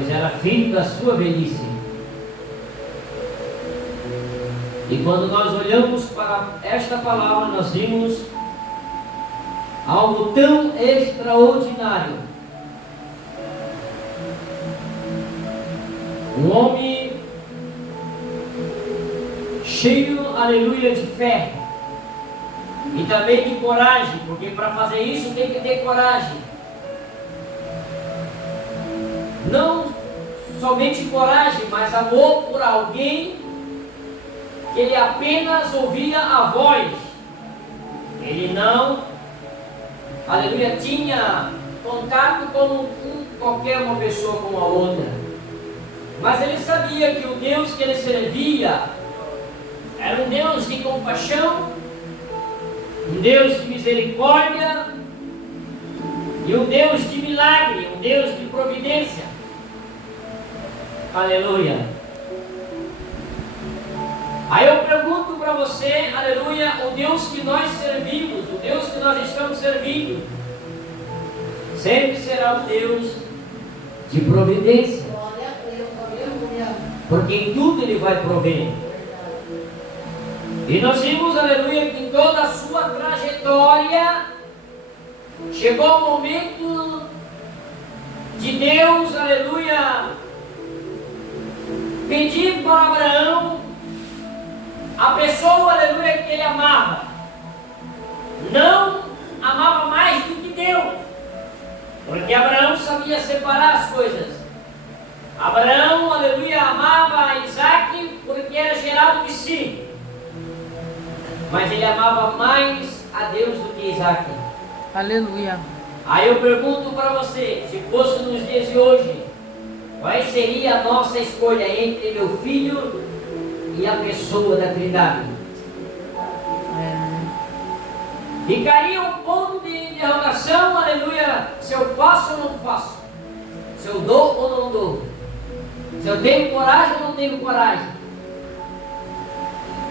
pois era filho da sua velhice. E quando nós olhamos para esta palavra, nós vimos algo tão extraordinário. Um homem cheio, aleluia, de fé e também de coragem, porque para fazer isso tem que ter coragem. Não somente coragem, mas amor por alguém que ele apenas ouvia a voz. Ele não, aleluia, tinha contato com qualquer uma pessoa com a outra. Mas ele sabia que o Deus que ele servia era um Deus de compaixão, um Deus de misericórdia e um Deus de milagre, um Deus de providência. Aleluia. Aí eu pergunto para você, aleluia, o Deus que nós servimos, o Deus que nós estamos servindo, sempre será um Deus de providência. Porque em tudo Ele vai prover. E nós vimos, aleluia, que em toda a sua trajetória chegou o momento de Deus, aleluia, pedir para Abraão a pessoa, aleluia, que ele amava. Não amava mais do que Deus, porque Abraão sabia separar as coisas. Abraão, aleluia, amava Isaac porque era gerado de si, mas ele amava mais a Deus do que Isaac. Aleluia. Aí eu pergunto para você, se fosse nos dias de hoje, qual seria a nossa escolha entre meu filho e a pessoa da Trindade? Ficaria um ponto de interrogação, aleluia, se eu faço ou não faço, se eu dou ou não dou, se eu tenho coragem ou não tenho coragem.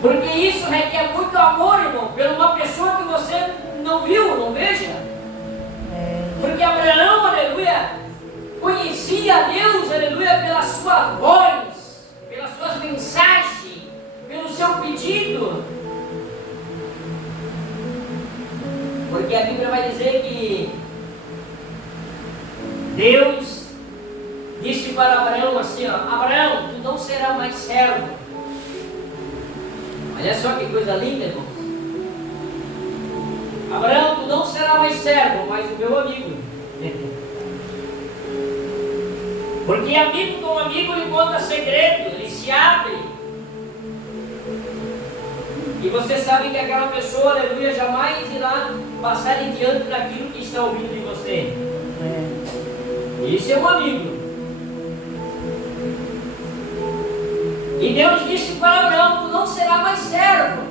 Porque isso requer muito amor, irmão, por uma pessoa que você não viu, não veja. Porque Abraão, aleluia, conhecia a Deus, aleluia, pela sua voz, pelas suas mensagens, pelo seu pedido. Porque a Bíblia vai dizer que Deus disse para Abraão assim, ó, Abraão, tu não serás mais servo. Olha só que coisa linda, irmãos. Abraão, tu não serás mais servo, mas o meu amigo. Porque amigo com amigo ele conta segredo, ele se abre. E você sabe que aquela pessoa, aleluia, jamais irá passar em diante daquilo que está ouvindo de você. Isso é um amigo. E Deus disse para Abraão, tu não serás mais servo.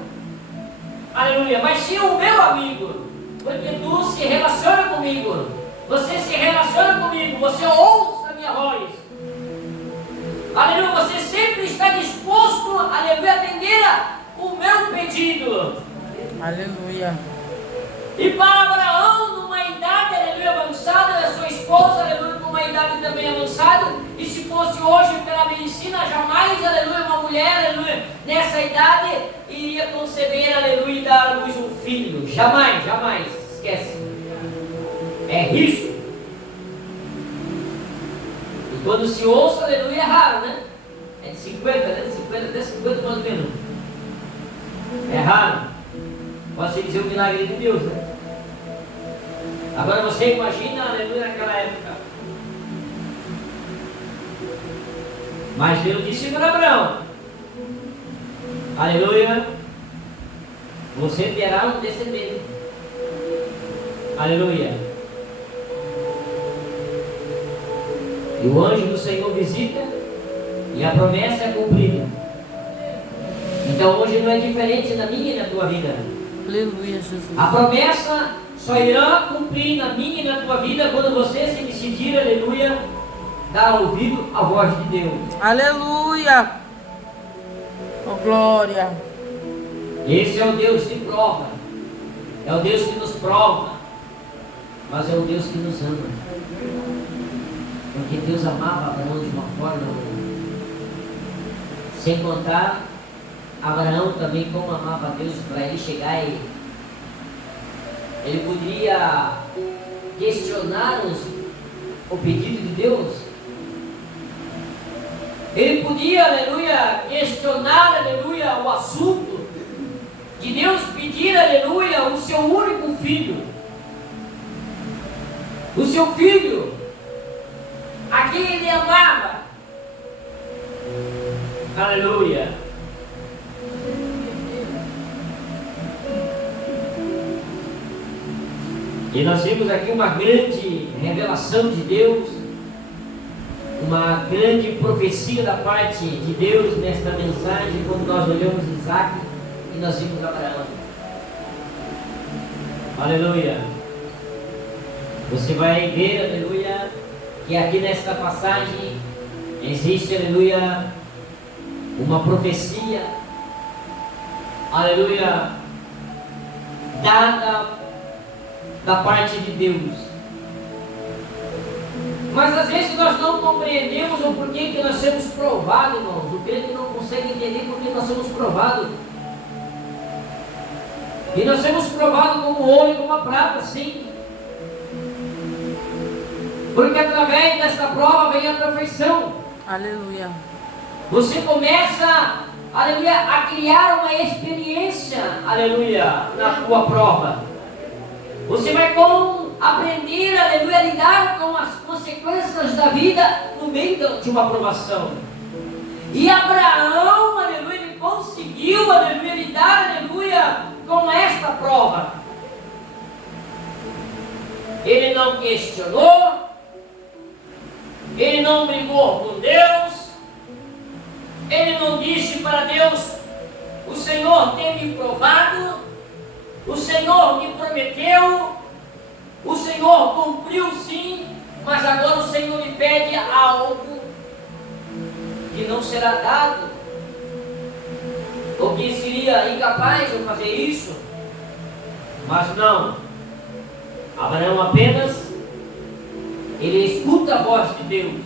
Aleluia, mas sim o meu amigo. Porque tu se relaciona comigo. Você se relaciona comigo. Você ouça a minha voz. Aleluia, você sempre está disposto, aleluia, a atender o meu pedido. Aleluia. E para Abraão, numa idade, aleluia, avançada, a sua esposa, aleluia, com uma idade também avançada, e se fosse hoje pela medicina, jamais, aleluia, uma mulher, aleluia, nessa idade, iria conceber, aleluia, e dar à luz um filho. Jamais, jamais, esquece. É risco. E quando se ouça, aleluia, é raro, né? É de 50, né? De 50 até 50 mais ou menos. É raro. Pode-se dizer o milagre de Deus, né? Agora você imagina, aleluia, naquela época. Mas Deus disse para Abraão, aleluia, você terá um descendente. Aleluia. E o anjo do Senhor visita e a promessa é cumprida. Então hoje não é diferente na minha e na tua vida. Aleluia, Jesus. A promessa só irá cumprir na minha e na tua vida quando você se decidir, aleluia, dar ouvido à voz de Deus. Aleluia. Oh, glória. Esse é o Deus que prova. É o Deus que nos prova. Mas é o Deus que nos ama. Porque Deus amava Abraão de uma forma, sem contar Abraão também como amava Deus para ele chegar e ele poderia questionar o pedido de Deus. Ele podia, aleluia, questionar, aleluia, o assunto de Deus pedir, aleluia, o seu único filho. O seu filho, a quem ele amava. Aleluia. E nós vimos aqui uma grande revelação de Deus, uma grande profecia da parte de Deus nesta mensagem, quando nós olhamos Isaac e nós vimos Abraão. Aleluia. Você vai ver, aleluia, que aqui nesta passagem existe, aleluia, uma profecia, aleluia, dada da parte de Deus. Mas às vezes nós não compreendemos o porquê que nós somos provados, irmãos. O crente não consegue entender porquê nós somos provados. E nós somos provados como ouro e como a prata, sim. Porque através desta prova vem a perfeição. Aleluia. Você começa, aleluia, a criar uma experiência, aleluia, na tua prova. Você vai aprender, aleluia, a lidar com as consequências da vida no meio de uma aprovação. E Abraão, aleluia, ele conseguiu, aleluia, lidar, aleluia, com esta prova. Ele não questionou, ele não brigou com Deus, ele não disse para Deus: o Senhor tem me provado, o Senhor me prometeu, o Senhor cumpriu sim, mas agora o Senhor me pede algo que não será dado, ou que seria incapaz de fazer isso. Mas não, Abraão apenas, ele escuta a voz de Deus.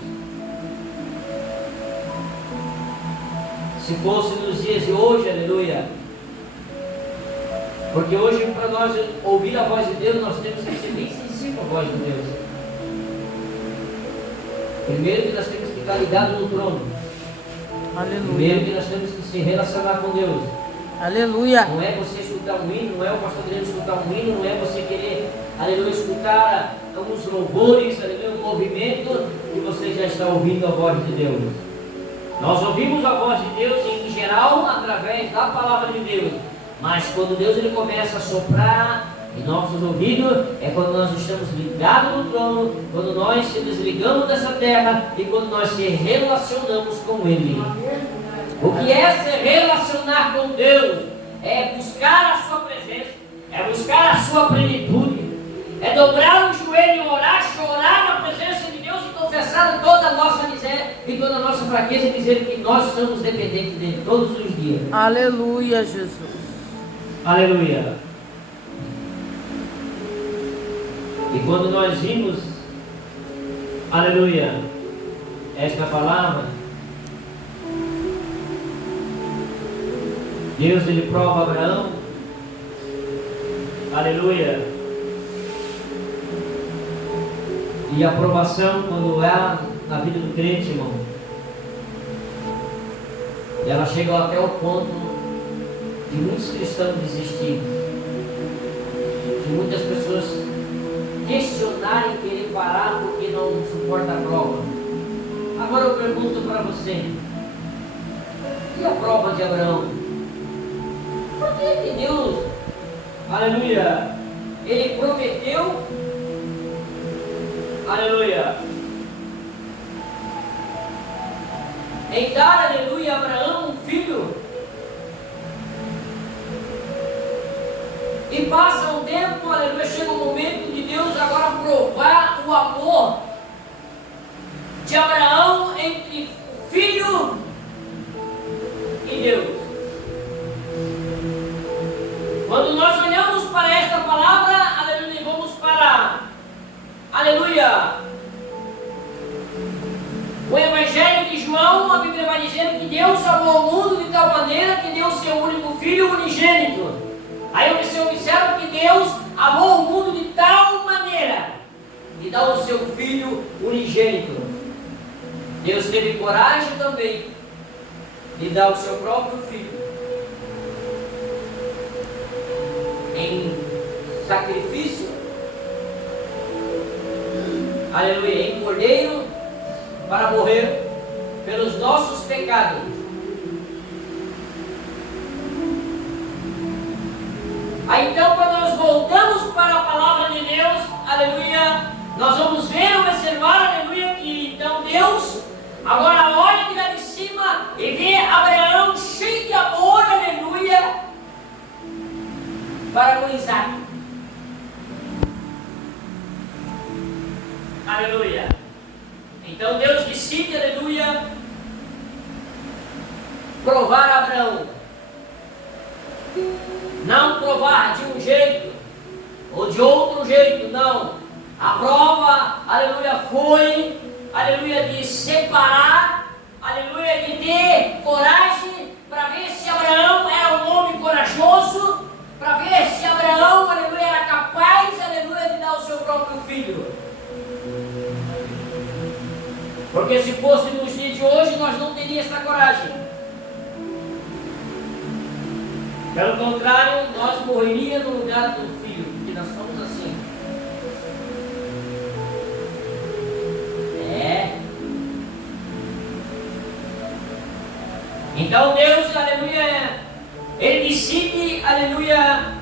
Se fosse nos dias de hoje, aleluia, porque hoje, para nós ouvir a voz de Deus, nós temos que ser bem sensíveis à voz de Deus. Primeiro que nós temos que estar ligados no trono. Aleluia. Primeiro que nós temos que se relacionar com Deus. Aleluia. Não é você escutar um hino, não é o pastor querendo escutar um hino, não é você querer, aleluia, escutar alguns louvores, aleluia, um movimento, e você já está ouvindo a voz de Deus. Nós ouvimos a voz de Deus em geral através da palavra de Deus. Mas quando Deus ele começa a soprar em nossos ouvidos, é quando nós estamos ligados no trono, quando nós se desligamos dessa terra e quando nós se relacionamos com Ele. O que é se relacionar com Deus? É buscar a sua presença, é buscar a sua plenitude, é dobrar o joelho e orar, chorar na presença de Deus e confessar toda a nossa miséria e toda a nossa fraqueza e dizer que nós somos dependentes dele todos os dias. Aleluia, Jesus. Aleluia. E quando nós vimos, aleluia, esta palavra, Deus ele prova Abraão, aleluia, e a aprovação quando é na vida do crente, irmão, ela chega até o ponto de muitos cristãos desistirem, de muitas pessoas questionarem, querer parar porque não suporta a prova. Agora eu pergunto para você, e a prova de Abraão? Por que Deus, aleluia, ele prometeu, aleluia, em dar, aleluia, a Abraão um filho? E passa um tempo, aleluia, chega o momento de Deus agora provar o amor de Abraão entre o filho e Deus. Quando nós olhamos para esta palavra, aleluia, e vamos para, aleluia, a Bíblia vai dizendo que Deus amou o mundo de tal maneira que deu o seu único filho unigênito. Aí você observa que Deus amou o mundo de tal maneira que dá o seu filho unigênito. Deus teve coragem também de dar o seu próprio filho em sacrifício, aleluia, em cordeiro, para morrer pelos nossos pecados. Aí então, quando nós voltamos para a palavra de Deus, aleluia, nós vamos ver, observar, aleluia, que então Deus agora olha de lá de cima e vê Abraão cheio de amor, aleluia, para com Isaac. Aleluia. Então Deus decide, aleluia, provar Abraão. Não provar de um jeito ou de outro jeito, não. A prova, aleluia, foi, aleluia, de separar, aleluia, de ter coragem para ver se Abraão era um homem corajoso, para ver se Abraão, aleluia, era capaz, aleluia, de dar o seu próprio filho. Porque se fosse nos dias de hoje, nós não teríamos essa coragem. Pelo contrário, nós morreríamos no lugar do filho, porque nós somos assim. Então Deus, aleluia, Ele decide, aleluia,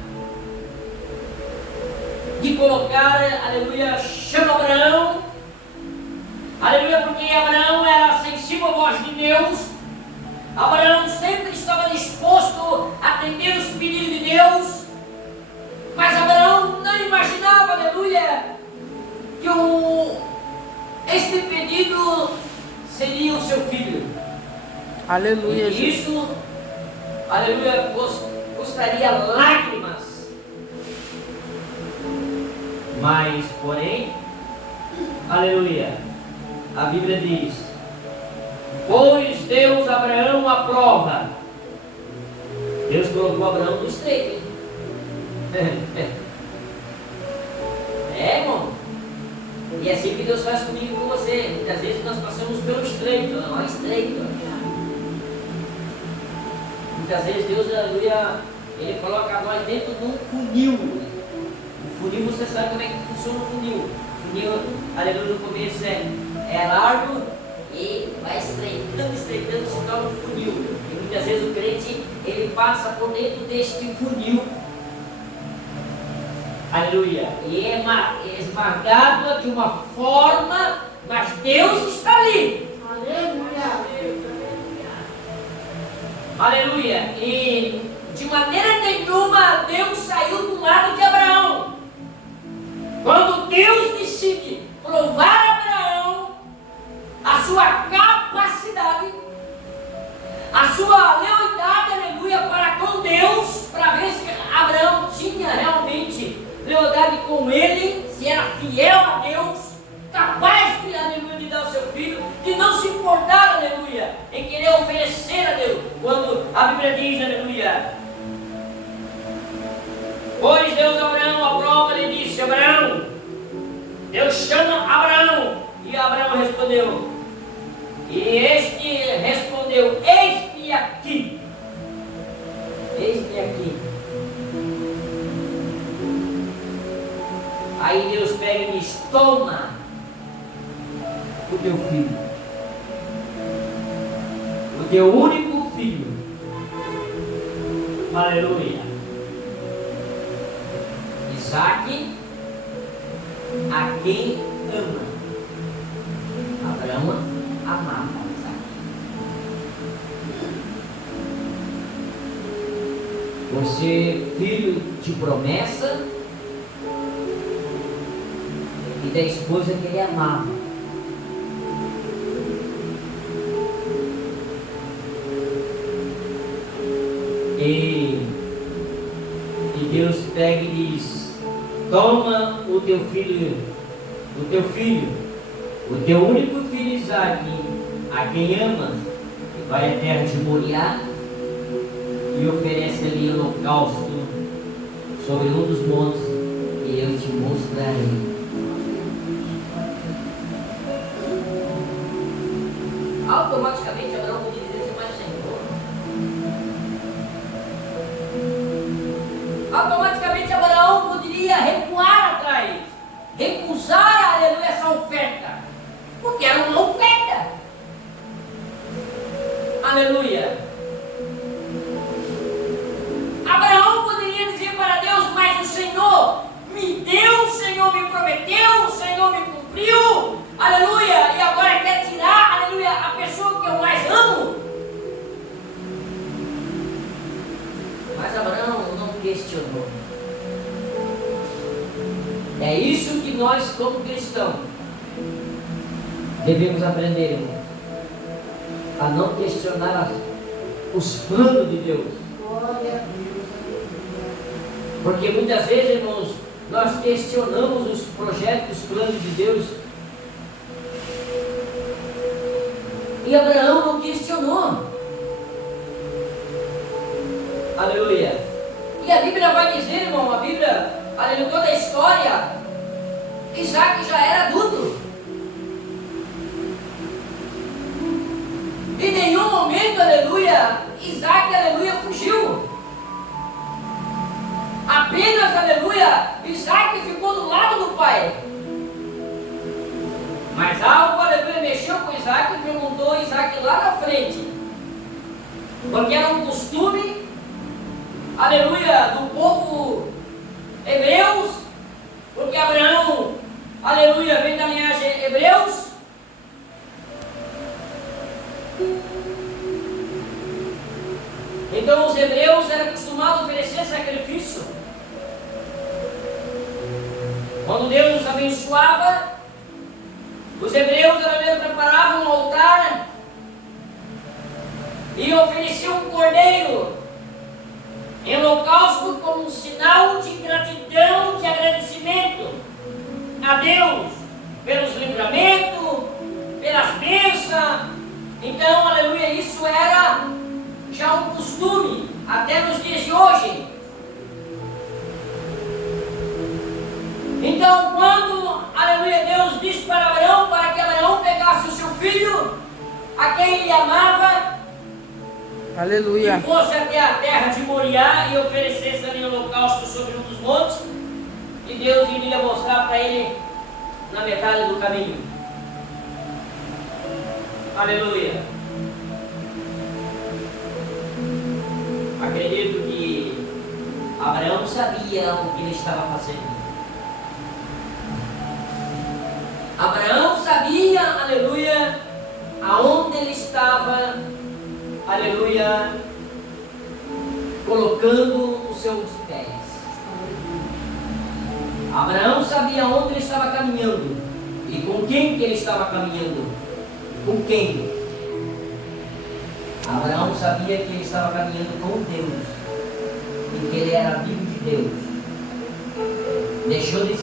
de colocar, aleluia, chama Abraão, aleluia, porque Abraão era sensível à voz de Deus. Abraão sempre estava disposto a atender os pedidos de Deus, mas Abraão não imaginava, aleluia, que este pedido seria o seu filho. Aleluia. E isso, aleluia, custaria lágrimas. Mas, porém, aleluia, a Bíblia diz: pois Deus Abraão à prova. Deus colocou Abraão no estreito. Irmão. E é assim que Deus faz comigo e com você. Muitas vezes nós passamos pelo estreito, não é estreito. Muitas vezes Deus, aleluia, Ele coloca nós dentro de um funil. O funil, você sabe como é que funciona o funil. O funil, aleluia, no começo é largo e vai estreitando, se torna um funil. E muitas vezes o crente, ele passa por dentro deste funil. Aleluia. E é esmagado de uma forma, mas Deus está ali. Aleluia. Aleluia. E de maneira nenhuma Deus saiu do lado de Abraão. Quando Deus decide provar Abraão a sua capacidade, a sua lealdade, aleluia, para com Deus, para ver se Abraão tinha realmente lealdade com ele, se era fiel a Deus, capaz de, aleluia, de dar o seu filho, de não se importar, aleluia, em querer oferecer a Deus. Quando a Bíblia diz, aleluia, pois Deus Abraão à prova, ele disse: Abraão, Deus chama Abraão, e Abraão respondeu, e este respondeu: eis-me aqui, eis-me aqui. Aí Deus pega e diz: toma o teu filho, o teu único filho, aleluia, Isaac, a quem ama. Abraão amava Isaac. Você, filho de promessa, e da esposa que ele amava. E Deus pega e diz: toma o teu filho, o teu único filho Isaac, a quem ama, vai à terra de Moriá e oferece ali holocausto sobre um dos montes, e eu te mostrarei. Automaticamente Abraão podia dizer assim, mas Senhor. Automaticamente Abraão poderia recuar atrás, recusar, aleluia, essa oferta, porque era uma oferta. Aleluia. Abraão poderia dizer para Deus, mas o Senhor me deu, o Senhor me prometeu, o Senhor me cumpriu, aleluia, e agora quer tirar, aleluia, a pessoa que eu mais amo. Mas Abraão não questionou. É isso que nós, como cristãos, devemos aprender, irmão, a não questionar os planos de Deus. Porque muitas vezes, irmãos, nós questionamos os projetos, os planos de Deus. E Abraão não questionou. Aleluia. E a Bíblia vai dizer, irmão, a Bíblia, aleluia, toda a história, Isaac já era adulto. Em nenhum momento, aleluia, Isaac, aleluia, fugiu. Apenas, aleluia, Isaac ficou do lado do pai. Mas algo, aleluia, mexeu com Isaac e perguntou Isaac lá na frente. Porque era um costume, aleluia, do povo hebreus, porque Abraão, aleluia, vem da linhagem hebreus. Então os hebreus eram acostumados a oferecer sacrifício. Quando Deus os abençoava, os hebreus preparavam um altar e ofereciam um cordeiro em holocausto como um sinal de gratidão, de agradecimento a Deus pelos livramentos, pelas bênçãos. Então, aleluia, isso era já um costume até nos dias de hoje. Então, quando, aleluia, Deus disse para Abraão, para que Abraão pegasse o seu filho, a quem ele amava, aleluia, e fosse até a terra de Moriá e oferecesse ali um holocausto sobre um dos montes, e Deus iria mostrar para ele na metade do caminho. Aleluia. Acredito que Abraão sabia o que ele estava fazendo. Abraão sabia, aleluia, aonde ele estava, aleluia, colocando os seus pés. Abraão sabia onde ele estava caminhando e com quem que ele estava caminhando. Com quem? Abraão sabia que ele estava caminhando com Deus e que ele era amigo de Deus. Deixou de